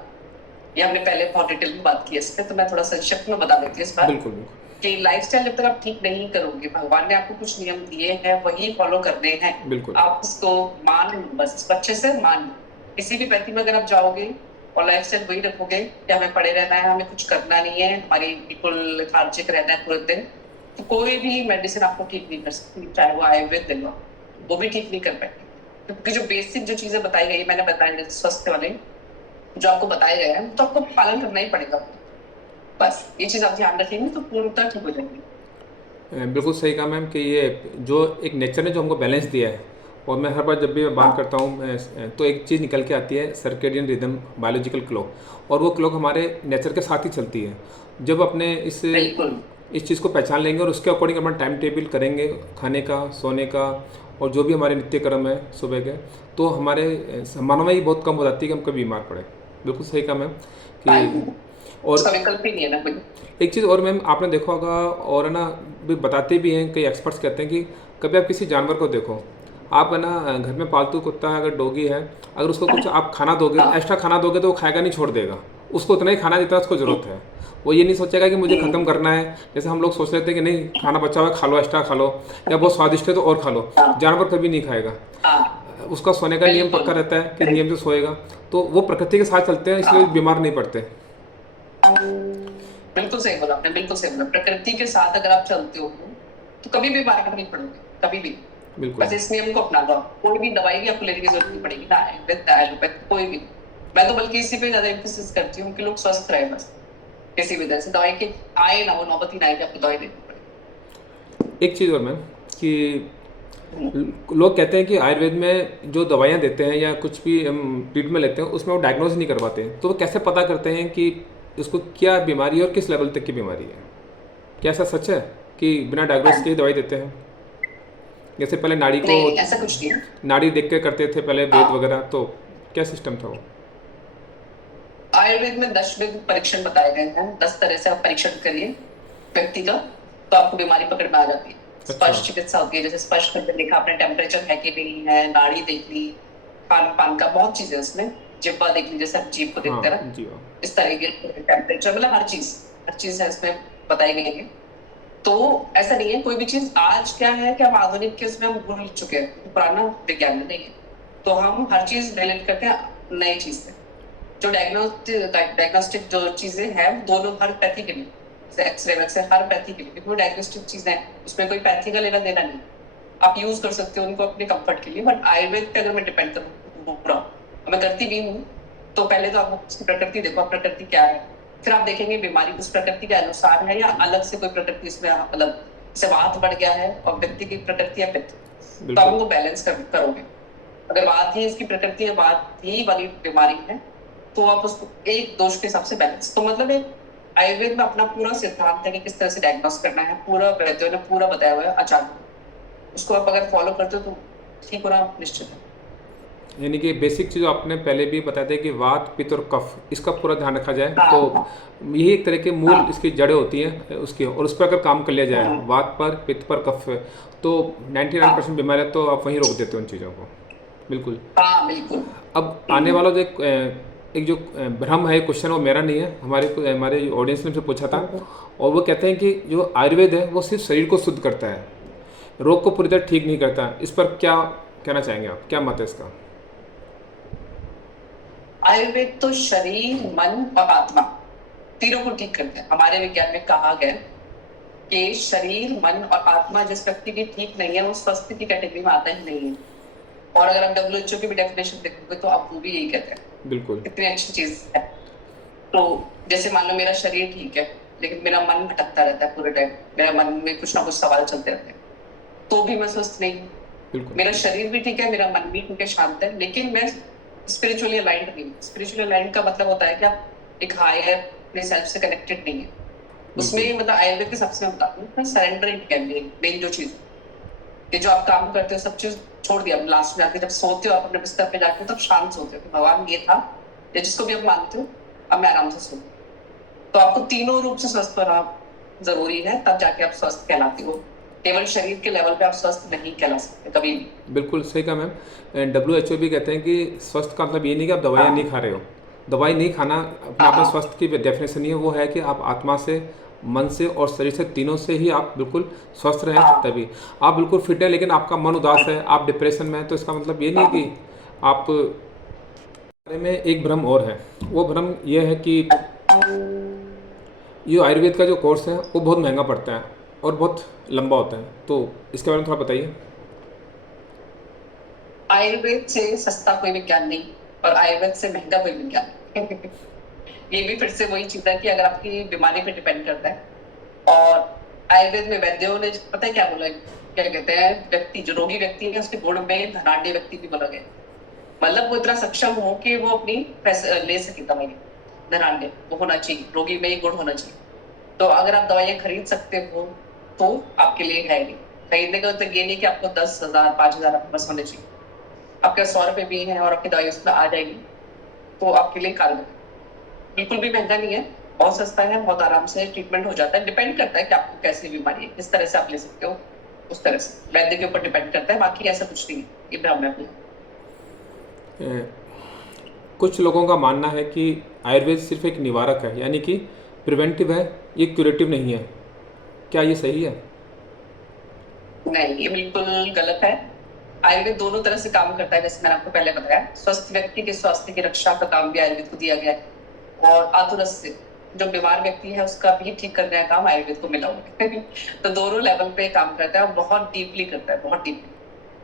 ये हमने पहले बहुत डिटेल में बात की है इस पे, तो मैं थोड़ा संक्षिप्त में बता देती हूँ इस बार, बिल्कुल। बिल्कुल। कि लाइफस्टाइल जब तक आप ठीक नहीं करोगे, भगवान ने आपको कुछ नियम दिए हैं वही फॉलो करने हैं, बिल्कुल। आप उसको मान लो, बस इसको अच्छे से मान लो। किसी भी पैथी में अगर आप जाओगे और लाइफस्टाइल वही रखोगे कि हमें पड़े रहना है, हमें कुछ करना नहीं है, हमारी बिल्कुल लेथार्जिक रहना है पूरे दिन, तो कोई भी मेडिसिन आपको ठीक नहीं कर सकती, चाहे वो आयुर्वेद ले लो, वो भी ठीक नहीं कर पाएगी। क्योंकि जो बेसिक जो चीजें बताई गई, मैंने बताया स्वास्थ्य वाले जो आपको बताए गए हैं, तो आपको पालन करना ही पड़ेगा। बस ये चीज आप ध्यान रखेंगे तो पूर्णतः ठीक हो जाएंगे। बिल्कुल सही कहा मैम कि ये जो एक नेचर ने जो हमको बैलेंस दिया है, और मैं हर बार जब भी मैं बात करता हूँ तो एक चीज़ निकल के आती है, सर्केडियन रिदम, बायोलॉजिकल क्लॉक, और वो क्लॉक हमारे नेचर के साथ ही चलती है। जब अपने बिल्कुल इस चीज़ को पहचान लेंगे और उसके अकॉर्डिंग अपना टाइम टेबल करेंगे, खाने का, सोने का, और जो भी हमारे नित्य कर्म है सुबह के, तो हमारे संभावना ही बहुत कम हो जाती है कि हम कभी बीमार पड़े। बिल्कुल सही कहा मैम कि, उसका और विकल्प ही नहीं है ना कोई। एक चीज़ और मैम आपने देखा होगा, और है ना भी बताते भी हैं, कई एक्सपर्ट्स कहते हैं कि कभी आप किसी जानवर को देखो, आप है ना घर में पालतू कुत्ता है, अगर डॉगी है, अगर उसको कुछ आप खाना दोगे, हाँ एक्स्ट्रा खाना दोगे तो वो खाएगा नहीं, छोड़ देगा, उसको उतना ही खाना जितना उसको ज़रूरत है। वो ये नहीं सोचेगा कि मुझे ख़त्म करना है। जैसे हम लोग सोच लेते हैं कि नहीं, खाना बचा हुआ है, खा लो, एक्स्ट्रा खा लो, या बहुत स्वादिष्ट है तो और खा लो। हाँ जानवर कभी नहीं खाएगा। हाँ उसका सोने का नियम बिल्कुल पक्का रहता है कि करेक्ट। नियम से सोएगा। तो वो प्रकृति के साथ चलते हैं, इसलिए हाँ बीमार नहीं पड़ते। बिल्कुल सही बोला आपने, बिल्कुल सही बोला। प्रकृति के साथ अगर आप चलते हो तो कभी भी बीमार नहीं पड़ोगे, कभी भी। बिल्कुल। बस इस नियम को अपना लो। कोई भी दवाई भी आपको लेने की जरूरत नहीं पड़ेगी, ना आयुर्वेद ना एलोपैथ, कोई भी। मैं तो बल्कि इसी पे ज्यादा एम्फोसिस करती हूँ कि लोग स्वस्थ रहे बस, किसी भी तरह से दवाई के आए ना, वो नौबत ही ना आए कि आपको दवाई लेनी पड़े। एक चीज़ और मैम कि हम्म। लोग कहते हैं कि आयुर्वेद में जो दवाइयाँ देते हैं या कुछ भी हम ट्रीटमेंट लेते हैं उसमें वो डायग्नोज नहीं करवाते हैं, तो वो कैसे पता करते हैं कि उसको क्या बीमारी है और किस लेवल तक की बीमारी है? क्या ऐसा सच है कि बिना डायग्नोज के ही दवाई देते हैं? जैसे पहले नाड़ी को नहीं नहीं, ऐसा कुछ नहीं है। नाड़ी देख के करते थे पहले वेद हाँ, वगैरह, तो क्या सिस्टम था वो? आयुर्वेद में 10 विध परीक्षण बताए गए हैं। 10 तरह से आप परीक्षण करिए व्यक्ति का, तो आपको बीमारी पकड़ में आ जाती है। अच्छा। स्पर्श चिकित्सा होती है, जैसे स्पर्श करके देखा आपने टेम्परेचर है कि नहीं है, नाड़ी देख ली, खान पान का बहुत चीजें उसमें, जिब्बा देख ली, जैसे हम जीभ को देखते हैं हाँ ना, जी हाँ। इस तरीके टेम्परेचर, मतलब हर चीज है इसमें बताई गई है। तो ऐसा नहीं है कोई भी चीज आज क्या है कि हम आधुनिक के उसमें हम भूल चुके हैं, तो पुराना विज्ञान में नहीं है। तो हम हर चीज रिलेट करते हैं नई चीज से। जो डायग्नोस्टिक जो चीजें हैं वो दोनों हर पैथी के लिए, जैसे एक्सरे वैक्सरे हर पैथी के लिए, क्योंकि वो डायग्नोस्टिक चीजें हैं, उसमें कोई पैथी का लेना देना नहीं। आप यूज कर सकते हो उनको अपने कंफर्ट के लिए, बट आयुर्वेद पे अगर मैं डिपेंड करूँ पूरा, और मैं करती भी हूँ, तो पहले तो आप उसकी प्रकृति देखो, आप प्रकृति क्या है, फिर आप देखेंगे बीमारी उस प्रकृति के अनुसार है या अलग से कोई प्रकृति इसमें, मतलब जैसे वात बढ़ गया है और व्यक्ति की प्रकृति है पित्त, तो आप बिल्कुल। उनको बैलेंस करोगे। अगर बात ही इसकी प्रकृति है, बात ही वाली बीमारी है, तो आप उसको एक दोष के हिसाब से बैलेंस, तो मतलब एक आयुर्वेद में अपना पूरा सिद्धांत है कि किस तरह से डायग्नोस करना है, पूरा वैद्यों ने पूरा बताया हुआ है आचार्य। उसको आप अगर फॉलो करते हो तो ठीक होना निश्चित है। यानी कि बेसिक चीज़ आपने पहले भी बताया था कि वात पित्त और कफ, इसका पूरा ध्यान रखा जाए तो हाँ यही एक तरह के मूल हाँ। इसकी जड़ें होती हैं उसकी, और उस पर अगर काम कर लिया जाए, हम्म, वात पर, पित्त पर, कफ पे, तो 99% हाँ बीमारियाँ तो आप वहीं रोक देते हो उन चीज़ों को। बिल्कुल। हाँ बिल्कुल। अब आने वाला जो एक जो भ्रम है, क्वेश्चन, वो मेरा नहीं है, हमारे ऑडियंस ने मुझसे पूछा था, और वो कहते हैं कि जो आयुर्वेद है वो सिर्फ शरीर को शुद्ध करता है, रोग को पूरी तरह ठीक नहीं करता। इस पर क्या कहना चाहेंगे आप, क्या मत है इसका? आयुर्वेद तो शरीर, मन और आत्मा तीनों को ठीक करता है। हमारे विज्ञान में कहा गया कि शरीर, मन और आत्मा जिस व्यक्ति की ठीक नहीं है वो स्वस्थ की कैटेगरी में आता ही नहीं है। और अगर आप WHO की भी डेफिनेशन देखोगे तो आप वो भी यही कहते हैं। बिल्कुल। कितनी अच्छी चीज है। तो जैसे मान लो मेरा शरीर ठीक है, लेकिन मेरा मन भटकता रहता है पूरे टाइम, मेरा मन में कुछ ना कुछ सवाल चलते रहते हैं, तो भी मैं स्वस्थ नहीं हूँ। बिल्कुल। मेरा शरीर भी ठीक है, मेरा मन भी ठीक है, शांत है, लेकिन मैं स्पिरिचुअली अलाइंड नहीं। स्पिरिचुअली अलाइंड का मतलब होता है कि आप एक हायर अपने सेल्फ से कनेक्टेड नहीं है। उसमें बिल्कुल। मतलब आयुर्वेद के सबसे मैं बताती हूँ सरेंडरिंग कैन मेन जो चीज, कि जो आप काम करते हो सब चीज छोड़ दिया, लास्ट में आके जब सोते हो आप अपने बिस्तर पे जाके तब शांत सोते हो कि भगवान ये था, या जिसको भी आप मानते हो, अब मैं आराम से सो। तो आपको तीनों रूप से स्वस्थ होना जरूरी है, तब जाके आप स्वस्थ कहलाते हो। केवल शरीर के लेवल पे आप स्वस्थ नहीं कहला सकते कभी भी। बिल्कुल सही कहा मैम। WHO भी कहते हैं कि स्वस्थ का मतलब ये नहीं कि आप दवाइयाँ नहीं हाँ खा रहे हो। दवाई नहीं खाना अपने आप में हाँ स्वस्थ की डेफिनेशन नहीं है, वो है कि आप आत्मा से, मन से और शरीर से, तीनों से ही आप बिल्कुल स्वस्थ रहें। हाँ तभी आप बिल्कुल फिट है लेकिन आपका मन उदास है, आप डिप्रेशन में हैं, तो इसका मतलब ये नहीं है कि हाँ आप। बारे में एक भ्रम और है, वो भ्रम ये है कि ये आयुर्वेद का जो कोर्स है वो बहुत महंगा पड़ता है और बहुत लंबा होता है, तो इसके बारे में थोड़ा बताइए। आयुर्वेद से सस्ता कोई विज्ञान नहीं, और आयुर्वेद से महंगा कोई विज्ञान नहीं। ये भी फिर से वही चीज है कि अगर आपकी बीमारी पे डिपेंड करता है। और आयुर्वेद में वैद्यों ने पता है क्या बोला है? क्या कहते हैं, व्यक्ति जो रोगी व्यक्ति है उसके गुण में धनाढ़ व्यक्ति भी बोला गया। मतलब वो इतना सक्षम हो कि वो अपनी पैसे ले सके दवाई, धनाढ़ वो होना चाहिए, रोगी में ही गुण होना चाहिए। तो अगर आप दवाइयाँ खरीद सकते हो तो आपके लिए है नहीं। खरीदने का मतलब ये नहीं कि आपको 10,000 5,000 आपके पास होने चाहिए। आपके 100 रुपए भी है और आपकी दवाई उसमें आ जाएगी, तो आपके लिए कारगर है। बिल्कुल भी महंगा नहीं है, बहुत सस्ता है, बहुत आराम से ट्रीटमेंट हो जाता है। डिपेंड करता है कि आपको कैसी बीमारी है, किस तरह से आप ले सकते हो, उस तरह से वैद्य के ऊपर डिपेंड करता है। बाकी ऐसा कुछ नहीं है, ये भ्रम है अपना। कुछ लोगों का मानना है कि आयुर्वेद सिर्फ एक निवारक है, यानी कि प्रिवेंटिव है, ये क्यूरेटिव नहीं है, क्या ये सही है? नहीं, ये बिल्कुल गलत है। आयुर्वेद दोनों तरह से काम करता है, जैसे मैंने आपको पहले बताया। स्वस्थ व्यक्ति के स्वास्थ्य की रक्षा का काम भी आयुर्वेद को दिया गया है, और आतुरस्य जो बीमार व्यक्ति है उसका भी ठीक करने का काम आयुर्वेद को मिला हुआ है। तो दोनों लेवल पे काम करता है और बहुत डीपली करता है, बहुत डीपली।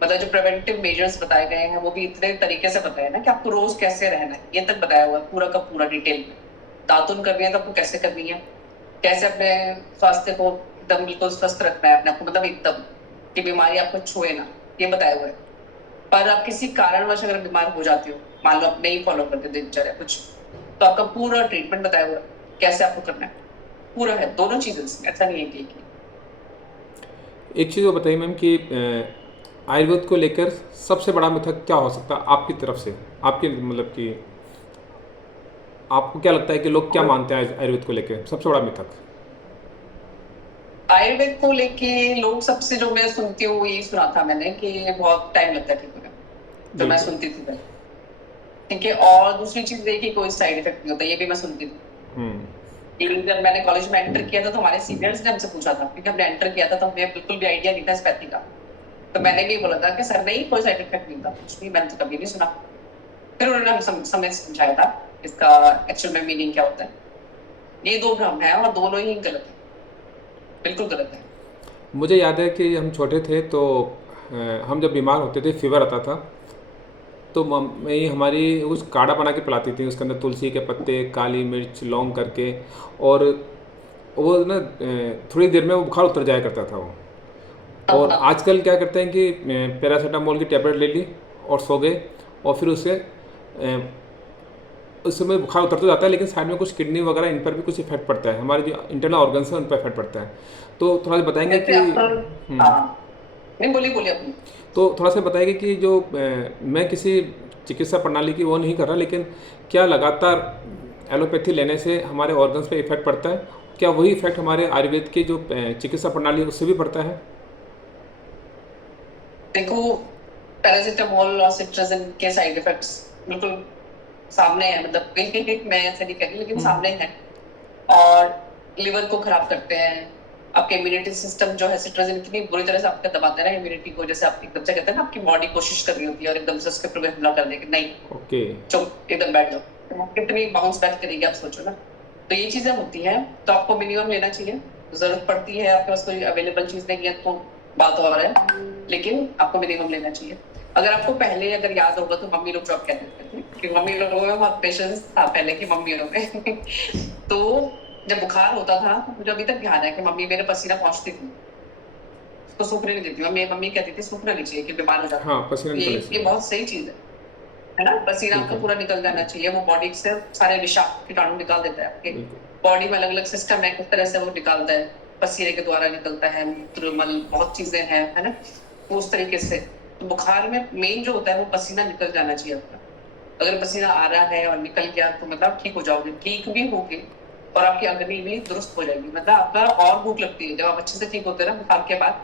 मतलब जो प्रिवेंटिव मेजर्स बताए गए हैं वो भी इतने तरीके से बताए ना कि आपको रोज कैसे रहना है, ये तक बताया हुआ है पूरा का पूरा डिटेल में। दातुन करनी है तो आपको कैसे करनी है, कैसे अपने स्वास्थ्य को एकदम बिल्कुल स्वस्थ रखना है अपने आपको, मतलब एकदम कि बीमारी आपको छुए ना, ये बताया हुआ है। पर आप किसी कारणवश अगर बीमार हो जाते हो, मान लो आप नहीं फॉलो करते दिनचर्या कुछ, तो आपका पूरा ट्रीटमेंट बताया हुआ है कैसे आपको करना है, पूरा है दोनों चीजें इसमें, ऐसा नहीं है कि एक ही। एक चीज़ वो बताइए मैम कि आयुर्वेद को लेकर सबसे बड़ा मिथक क्या हो सकता है आपकी तरफ से, आपके मतलब कि आपको क्या लगता है कि लोग क्या मानते हैं आयुर्वेद को लेकर सबसे बड़ा मिथक? आयुर्वेद को लेके लोग सबसे जो मैं सुनती हूँ यही सुना था मैंने कि बहुत टाइम लगता है ठीक होने में, जो मैं बिल्कुल। सुनती थी पहले। ठीक है, और दूसरी चीज ये कि कोई साइड इफेक्ट नहीं होता, ये भी मैं सुनती थी। हम्म। लेकिन जब मैंने कॉलेज में एंटर किया था तो हमारे सीनियर्स ने हमसे पूछा था, क्योंकि हमने एंटर किया था तो हमें बिल्कुल भी आइडिया नहीं था स्पैथी का। तो मैंने भी बोला था कि सर नहीं, कोई साइड इफेक्ट नहीं था, कुछ भी, मैंने तो कभी नहीं सुना। फिर उन्होंने हम समय समझाया था इसका एक्चुअल में मीनिंग क्या होता है। ये दो भ्रम है और दोनों ही गलत है, बिल्कुल गलत है। मुझे याद है कि हम छोटे थे तो हम जब बीमार होते थे, फीवर आता था, तो मम्मी हमारी उस काढ़ा बना के पिलाती थी, उसके अंदर तुलसी के पत्ते, काली मिर्च, लौंग करके, और वो ना थोड़ी देर में वो बुखार उतर जाया करता था वो। और आजकल क्या करते हैं कि पैरासीटामोल की टैबलेट ले ली और सो गए, और फिर उस समय बुखार उतर तो जाता है, लेकिन साइड में कुछ किडनी वगैरह इन पर भी कुछ इफेक्ट पड़ता है, हमारे जो इंटरनल ऑर्गन्स हैं उन पर इफेक्ट पड़ता है। तो थोड़ा सा बताएंगे जैसे कि आपका, हाँ, नहीं बोलिए बोलिए अपनी। तो थोड़ा सा बताएंगे कि जो मैं किसी चिकित्सा प्रणाली की वो नहीं कर रहा, लेकिन क्या लगातार एलोपैथी लेने से हमारे ऑर्गन्स पे इफेक्ट पड़ता है? क्या वही इफेक्ट हमारे आयुर्वेद की जो चिकित्सा प्रणाली है उससे भी पड़ता है? देखो, पैरासिटामोल और सिट्राजिन के साइड इफेक्ट्स बिल्कुल सामने है, मतलब मैं ऐसे नहीं कह रही लेकिन सामने है, और लिवर को खराब करते हैं। आपके इम्यूनिटी सिस्टम जो है, सिट्राजिन इतनी बुरी तरह से आपका दबाते हैं ना इम्यूनिटी को, जैसे आप एकदम से कहते हैं ना आपकी बॉडी कोशिश कर रही होती है और एकदम से उसके ऊपर हमला कर देगी, नहीं ओके। चुप एकदम बैठ जाओ, तो कितनी बाउंस बैक करेगी आप सोचो ना। तो ये चीजें होती हैं, तो आपको मिनिमम लेना चाहिए। जरूरत पड़ती है, आपके पास कोई अवेलेबल चीज नहीं है तो बात और है, लेकिन आपको मिनिमम लेना चाहिए। अगर आपको पहले अगर याद होगा तो मम्मी लोग जॉब कहते थे कि मम्मी लोगों में बहुत पेशेंस था पहले की मम्मियों में। तो जब बुखार होता था तो मुझे अभी तक ध्यान है कि मम्मी मेरे पसीना पहुंचती थी, उसको सूखने नहीं देती, मम्मी कहती थी सूखना नहीं चाहिए कि बीमार हो जाता। हाँ, पसीना तो निकलने ये से। बहुत सही चीज है ना, पसीना आपका बिल्कुल। पूरा निकल जाना चाहिए, वो बॉडी से सारे विषाक्त कीटाणु निकाल देता है। आपके बिल्कुल। बॉडी में अलग अलग सिस्टम है, किस तरह से वो निकालता है, पसीने के द्वारा निकलता है, मूत्र मल बहुत चीजें हैं, है ना, तो उस तरीके से। तो बुखार में मेन जो होता है वो पसीना निकल जाना चाहिए आपका। अगर पसीना आ रहा है और निकल गया तो मतलब ठीक हो जाओगे, ठीक भी होगे, और आपकी अग्नि भी दुरुस्त हो जाएगी। मतलब आपका और भूख लगती है जब आप अच्छे से ठीक होते हैं ना बुखार के बाद,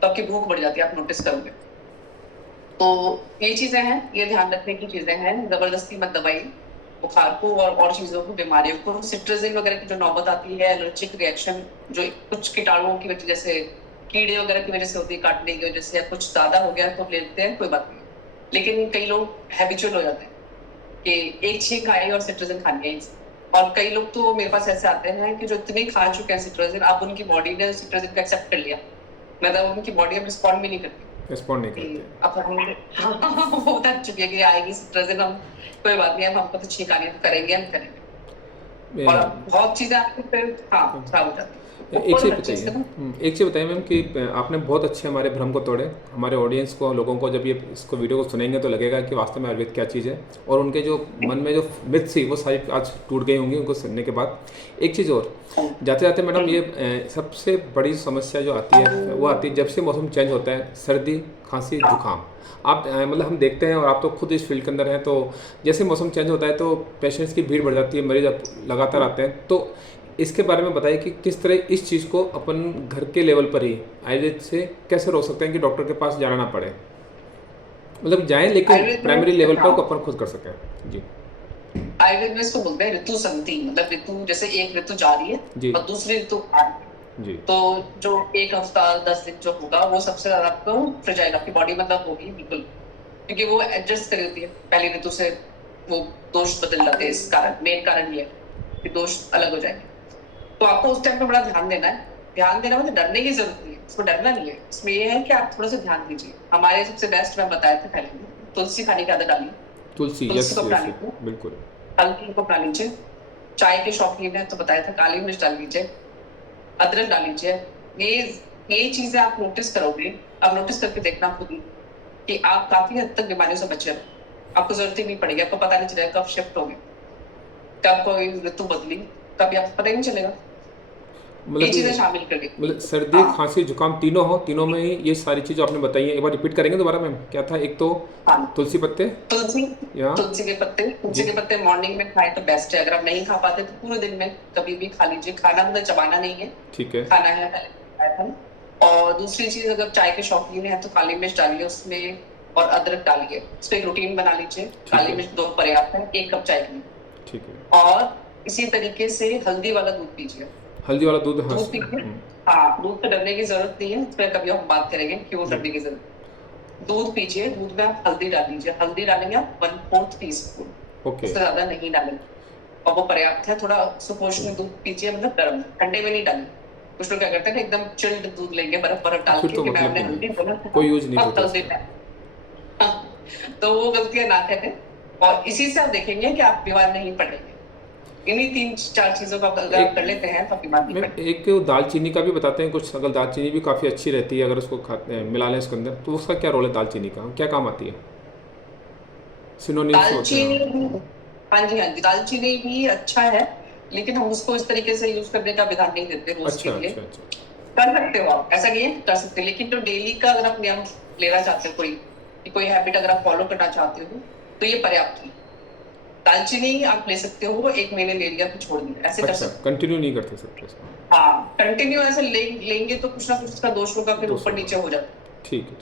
तो आपकी भूख बढ़ जाती है, आप नोटिस करोगे। तो ये चीजें हैं, ये ध्यान रखने की चीजें हैं। जबरदस्ती मत दवाई बुखार को और चीजों को, बीमारियों को। सिट्राजिन वगैरह की जो नौबत आती है, एलर्जिक रिएक्शन जो कुछ कीटाणुओं की वजह, जैसे कीड़े वगैरह की वजह से होती है, काटने की वजह से, या कुछ ज्यादा हो गया तो लेते हैं, कोई बात नहीं। लेकिन कई लोग हैबिचुअल हो जाते हैं कि एक छींक खाई और सिट्राजिन खा लिया, और कई लोग तो मेरे पास ऐसे आते हैं कि जो इतने खा चुके हैं सिट्राजिन, अब उनकी बॉडी ने सिट्राजिन को एक्सेप्ट कर लिया, मतलब उनकी बॉडी अब रिस्पॉन्ड भी नहीं करती रिस्पॉन्ड नहीं कि करते। अब हम वो बता चुकी है कि आएगी सिट्राजिन, हम कोई बात नहीं, अब हमको तो छींक आनी है तो करेंगे, हम करेंगे। और अब बहुत चीजें आपको फिर हाँ खराब हो जाती है एक ऊपर चीज़ हर चीज बताइए। का ना। एक चीज़ बताइए मैम कि आपने बहुत अच्छे हमारे भ्रम को तोड़े। हमारे ऑडियंस को, लोगों को जब ये इसको वीडियो को सुनेंगे तो लगेगा कि वास्तव में आयुर्वेद क्या चीज़ है, और उनके जो मन में जो मिथ थी वो सारी आज टूट गई होंगी उनको सुनने के बाद। एक चीज़ और, जाते जाते मैडम, ये सबसे बड़ी समस्या जो आती है वो आती है जब से मौसम चेंज होता है, सर्दी, खांसी, जुकाम। आप मतलब हम देखते हैं, और आप तो खुद इस फील्ड के अंदर हैं, तो जैसे मौसम चेंज होता है तो पेशेंट्स की भीड़ बढ़ जाती है, मरीज लगातार आते हैं। तो इसके बारे में बताइए कि किस तरह इस चीज़ को अपन घर के लेवल पर ही आयुर्वेद से कैसे रोक सकते हैं कि डॉक्टर के पास जाना ना पड़े, मतलब जाएं लेकिन आयुर्वेद प्राइमरी में लेवल पर हाँ, अपन खुद कर सकें। जी। आयुर्वेद में इसको बोलते हैं ऋतु संधि, मतलब ऋतु जैसे एक ऋतु जा रही है जी और दूसरी ऋतु आ रही है। जी। तो जो एक हफ्ता 10 दिन जो होगा वो सबसे ज्यादा आपको फ्रेजाइल आपकी बॉडी मतलब होगी बिल्कुल, क्योंकि वो एडजस्ट कर देती है पहली ऋतु से, वो दोष बदल जाते हैं। इस कारण मेन कारण ये है कि दोष अलग हो जाएंगे। तो आपको उस टाइम पे बड़ा ध्यान देना है। ध्यान देना मतलब डरने की जरूरत नहीं है, इसमें डरना नहीं है। इसमें ये है कि आप थोड़ा सा ध्यान दीजिए। हमारे सबसे बेस्ट मैं बताए थे पहले, तुलसी खाने की आदत डालिए, तुलसी, तुलसी यस को अपना यस, लीजिए, बिल्कुल। हल्दी को अपना लीजिए। चाय के शौकीन है तो बताया था काली मिर्च डाल लीजिए, अदरक डाल लीजिए। ये ये चीजें आप नोटिस करोगे, आप नोटिस करके देखना खुद ही कि आप काफी हद तक बीमारियों से बचे रहो। आपको जरूरत ही नहीं पड़ेगी, आपको पता नहीं चलेगा कब शिफ्ट हो गए, कब कोई ऋतु बदली, कभी आपको पता ही नहीं चलेगा। ये मतलब चीजें शामिल कर ली। मतलब सर्दी, हाँ खांसी, जुकाम तीनों हो, तीनों में ही ये सारी चीज़ें आपने बताई हैं। एक बार रिपीट करेंगे दोबारा मैम, क्या था? एक तो हाँ। तुलसी पत्ते, तुलसी, या तुलसी जी, के पत्ते मॉर्निंग में खाएं तो बेस्ट है। अगर आप नहीं खा पाते तो पूरे दिन में कभी भी खा लीजिए। खाना मतलब चबाना नहीं है, ठीक है। खाना है पहले खाया था। और दूसरी चीज, अगर चाय के शौकीन है तो काली मिर्च डालिए उसमें और अदरक डालिए। इसको एक रूटीन बना लीजिए। ठीक काली है। मिर्च 2 पर्याप्त है 1 कप चाय के लिए। ठीक है। और इसी तरीके से हल्दी वाला दूध पीजिए। हल्दी वाला दूध, हाँ दूध पीजिए, हाँ दूध पे डरने की जरूरत नहीं है। इस पर कभी हम बात करेंगे क्यों जी। डरने की जरूरत। दूध पीजिए, दूध में आप हल्दी डाल दीजिए। हल्दी डालेंगे आप 1/4 टीस्पून, ओके। उससे ज्यादा नहीं डालेंगे और वो पर्याप्त है। थोड़ा सुपोषण दूध पीजिए, मतलब गर्म, ठंडे में नहीं डालेंगे। कुछ लोग क्या करते हैं ना, एकदम चिल्ड दूध लेंगे बर्फ बर्फ डाल फिर के तो कि मैं मतलब हमने ही नहीं, हल्दी बोला कोई यूज नहीं था होता हल्दी इसका। है। तो वो गलतियां ना करें और इसी से आप देखेंगे कि आप बीमार नहीं पड़ेंगे। इन्हीं 3-4 चीजों का अगर आप एक कर लेते हैं तो आप बीमार नहीं मैम, पड़ेंगे। एक दालचीनी का भी बताते हैं कुछ, अगर दालचीनी भी काफ़ी अच्छी रहती है, अगर उसको खाते हैं, मिला लें इसके अंदर, तो उसका क्या रोल है दालचीनी का, क्या काम आती है? सिनोनिम्स होते हैं, दालचीनी हाँ। भी, हाँ जी हाँ जी, दालचीनी भी अच्छा है, लेकिन हम उसको इस तरीके से यूज करने का विधान नहीं देते रोज के अच्छा लिए। अच्छा अच्छा। कर सकते हो आप, ऐसा नहीं है, कर सकते हो, लेकिन जो डेली का अगर आप नियम लेना चाहते हो, कोई हैबिट अगर आप फॉलो करना चाहते हो तो ये पर्याप्त है। दालचीनी आप ले सकते हो, 1 महीने ले लिया फिर छोड़ दिया, ऐसे कर अच्छा, सकते कंटिन्यू नहीं करते सकते इसको? हो। हाँ कंटिन्यू ऐसे लेंगे तो कुछ ना कुछ उसका दोष होगा, फिर ऊपर 200 का, नीचे हो जाता है। ठीक है।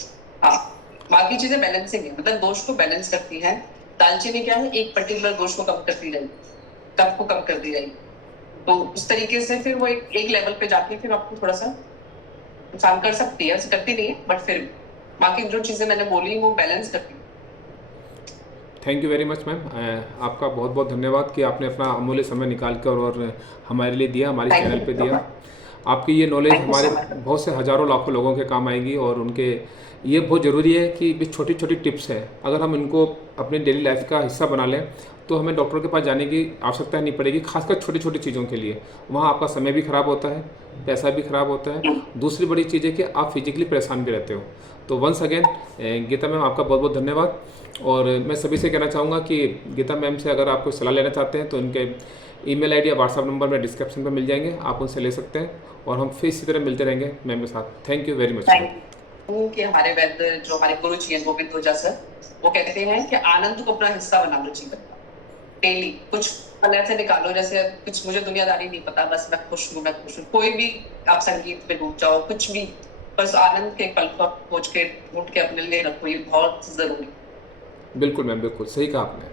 हाँ, बाकी चीजें बैलेंसिंग है, मतलब दोष को बैलेंस करती है। दालचीनी क्या है, एक पर्टिकुलर दोष को कम करती रहेगी, कफ को कम करती रहेगी। तो उस तरीके से फिर वो एक लेवल पे जाके फिर आपको थोड़ा सा नुकसान कर सकती है, ऐसे करती नहीं है बट फिर भी बाकी जो चीजें मैंने बोली वो बैलेंस करती है। Thank you very much ma'am, आपका बहुत बहुत धन्यवाद कि आपने अपना अमूल्य समय निकाल कर और हमारे लिए दिया, हमारे थैंक चैनल यू पे सो दिया। मच। आपकी ये नॉलेज थैंक यू हमारे सो मच। बहुत से हज़ारों लाखों लोगों के काम आएगी, और उनके ये बहुत ज़रूरी है कि भी छोटी छोटी टिप्स हैं, अगर हम इनको अपनी डेली लाइफ का हिस्सा बना लें तो हमें डॉक्टर के पास जाने की आवश्यकता नहीं पड़ेगी, खासकर छोटी छोटी चीज़ों के लिए। वहाँ आपका समय भी खराब होता है, पैसा भी खराब होता है, दूसरी बड़ी चीज़ है कि आप फिजिकली परेशान भी रहते हो। तो वंस अगेन गीता मैम, आपका बहुत बहुत धन्यवाद। और मैं सभी से कहना चाहूँगा कि गीता मैम से अगर आप कोई सलाह लेना चाहते हैं तो इनके ईमेल आईडी या व्हाट्सएप नंबर में डिस्क्रिप्शन में मिल जाएंगे, आप उनसे ले सकते हैं, और हम फिर इसी तरह मिलते रहेंगे मैम के साथ। Thank you very much ma'am. Thank you कि हमारे वैद्य जो हमारे गुरु जी हैं गोविंद ओझा सर, वो कहते हैं कि आनंद को अपना हिस्सा बना लो जीवन का। डेली कुछ पल ऐसे निकालो, जैसे कुछ मुझे दुनियादारी नहीं पता, बस मैं खुश हूँ, मैं खुश हूँ। कोई भी आप संगीत में डूब जाओ, कुछ भी, बस आनंद के पल को खोज के ढूंढ के अपने लिए रखो, ये बहुत जरूरी है। बिल्कुल मैम, बिल्कुल सही कहा आपने।